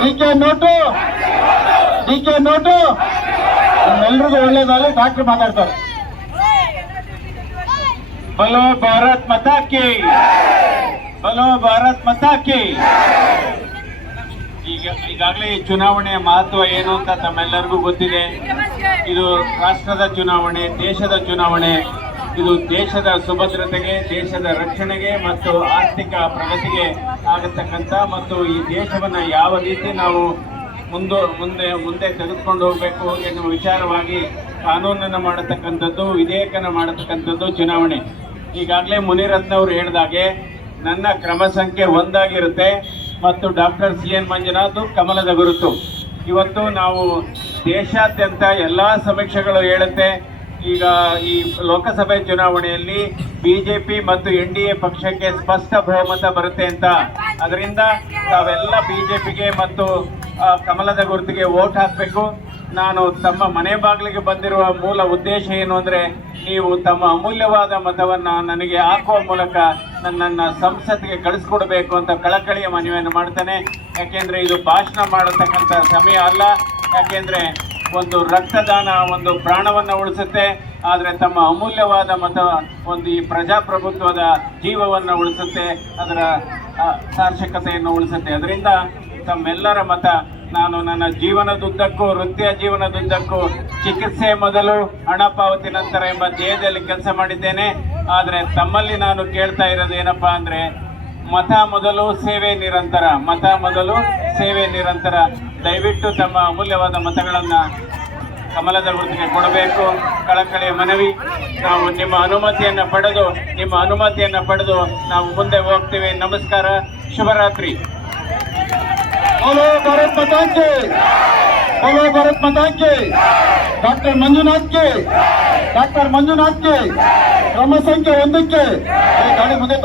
D K note. DK note. ನಮ್ಮೆಲ್ರಿಗೂ ಒಳ್ಳೇದಾಗಲಿ, doctor ಮಾತಾಡ್ತಾರೆ. ಬಲೋ ಭಾರತ್ ಮತಾಕಿ ಬಲೋ ಭಾರತ್ ಮತಾಕಿ ಈಗ ಈಗಾಗಲೇ ಈ ಚುನಾವಣೆಯ ಮಹತ್ವ ಏನು ಅಂತ ತಮ್ಮೆಲ್ಲರಿಗೂ ಗೊತ್ತಿದೆ. ಇದು ರಾಷ್ಟ್ರದ ಚುನಾವಣೆ, ದೇಶದ ಚುನಾವಣೆ. ಇದು ದೇಶದ ಸುಭದ್ರತೆಗೆ, ದೇಶದ ರಕ್ಷಣೆಗೆ ಮತ್ತು ಆರ್ಥಿಕ ಪ್ರಗತಿಗೆ ಆಗತಕ್ಕಂಥ ಮತ್ತು ಈ ದೇಶವನ್ನು ಯಾವ ರೀತಿ ನಾವು ಮುಂದೆ ಮುಂದೆ ಮುಂದೆ ತೆಗೆದುಕೊಂಡು ಹೋಗಬೇಕು ಎನ್ನುವ ವಿಚಾರವಾಗಿ ಕಾನೂನನ್ನು ಮಾಡತಕ್ಕಂಥದ್ದು, ವಿಧೇಯಕನ ಮಾಡತಕ್ಕಂಥದ್ದು ಚುನಾವಣೆ. ಈಗಾಗಲೇ ಮುನಿರತ್ನ ಅವರು ಹೇಳಿದಾಗೆ ನನ್ನ ಕ್ರಮ ಸಂಖ್ಯೆ ಒಂದಾಗಿರುತ್ತೆ ಮತ್ತು ಡಾಕ್ಟರ್ ಸಿ ಎನ್ ಮಂಜುನಾಥ್ ಕಮಲದ ಗುರುತು. ಇವತ್ತು ನಾವು ದೇಶಾದ್ಯಂತ ಎಲ್ಲ ಸಮೀಕ್ಷೆಗಳು ಹೇಳುತ್ತೆ ಈಗ ಈ ಲೋಕಸಭೆ ಚುನಾವಣೆಯಲ್ಲಿ ಬಿಜೆಪಿ ಮತ್ತು ಎನ್ ಡಿ ಎ ಪಕ್ಷಕ್ಕೆ ಸ್ಪಷ್ಟ ಬಹುಮತ ಬರುತ್ತೆ ಅಂತ. ಅದರಿಂದ ತಾವೆಲ್ಲ ಬಿಜೆಪಿಗೆ ಮತ್ತು ಕಮಲದ ಗುರುತಿಗೆ ವೋಟ್ ಹಾಕಬೇಕು. ನಾನು ತಮ್ಮ ಮನೆ ಬಾಗಿಲಿಗೆ ಬಂದಿರುವ ಮೂಲ ಉದ್ದೇಶ ಏನು ಅಂದರೆ, ನೀವು ತಮ್ಮ ಅಮೂಲ್ಯವಾದ ಮತವನ್ನು ನನಗೆ ಹಾಕುವ ಮೂಲಕ ನನ್ನನ್ನು ಸಂಸತ್ಗೆ ಕಳಿಸ್ಕೊಡ್ಬೇಕು ಅಂತ ಕಳಕಳಿಯ ಮನವಿಯನ್ನು ಮಾಡ್ತೇನೆ. ಯಾಕೆಂದರೆ ಇದು ಭಾಷಣ ಮಾಡತಕ್ಕಂಥ ಸಮಯ ಅಲ್ಲ. ಯಾಕೆಂದರೆ ಒಂದು ರಕ್ತದಾನ, ಒಂದು ಪ್ರಾಣವನ್ನು ಉಳಿಸುತ್ತೆ. ಆದರೆ ತಮ್ಮ ಅಮೂಲ್ಯವಾದ ಮತ, ಒಂದು ಈ ಪ್ರಜಾಪ್ರಭುತ್ವದ ಜೀವವನ್ನು ಉಳಿಸುತ್ತೆ, ಅದರ ಸಾರ್ಥಕತೆಯನ್ನು ಉಳಿಸುತ್ತೆ. ಅದರಿಂದ ತಮ್ಮೆಲ್ಲರ ಮತ, ನಾನು ನನ್ನ ಜೀವನದುದ್ದಕ್ಕೂ, ವೃತ್ತಿಯ ಜೀವನದುದ್ದಕ್ಕೂ, ಚಿಕಿತ್ಸೆ ಮೊದಲು ಹಣ ಪಾವತಿ ನಂತರ ಎಂಬ ಧ್ಯೇಯದಲ್ಲಿ ಕೆಲಸ ಮಾಡಿದ್ದೇನೆ. ಆದರೆ ತಮ್ಮಲ್ಲಿ ನಾನು ಕೇಳ್ತಾ ಇರೋದು ಏನಪ್ಪಾ ಅಂದ್ರೆ ಮತ ಮೊದಲು ಸೇವೆ ನಿರಂತರ, ಮತ ಮೊದಲು ಸೇವೆ ನಿರಂತರ. ದಯವಿಟ್ಟು ತಮ್ಮ ಅಮೂಲ್ಯವಾದ ಮತಗಳನ್ನು ಕಮಲದ ಗುರುತಿಗೆ ಕೊಡಬೇಕು. ಕಳಕಳಿಯ ಮನವಿ, ನಾವು ನಿಮ್ಮ ಅನುಮತಿಯನ್ನು ಪಡೆದು, ನಿಮ್ಮ ಅನುಮತಿಯನ್ನು ಪಡೆದು ನಾವು ಮುಂದೆ ಹೋಗ್ತೇವೆ. ನಮಸ್ಕಾರ, ಶುಭರಾತ್ರಿ. ಭಾರತ್ ಮತಾಂಜೆ ಹಲೋ ಭಾರತ್ ಡಾಕ್ಟರ್ ಮಂಜುನಾಥ್ಗೆ ಡಾಕ್ಟರ್ ಮಂಜುನಾಥ್ಗೆ ಕ್ರಮ ಸಂಖ್ಯೆ ಒಂದಕ್ಕೆ ಗಾಡಿ ಮುಂದೆ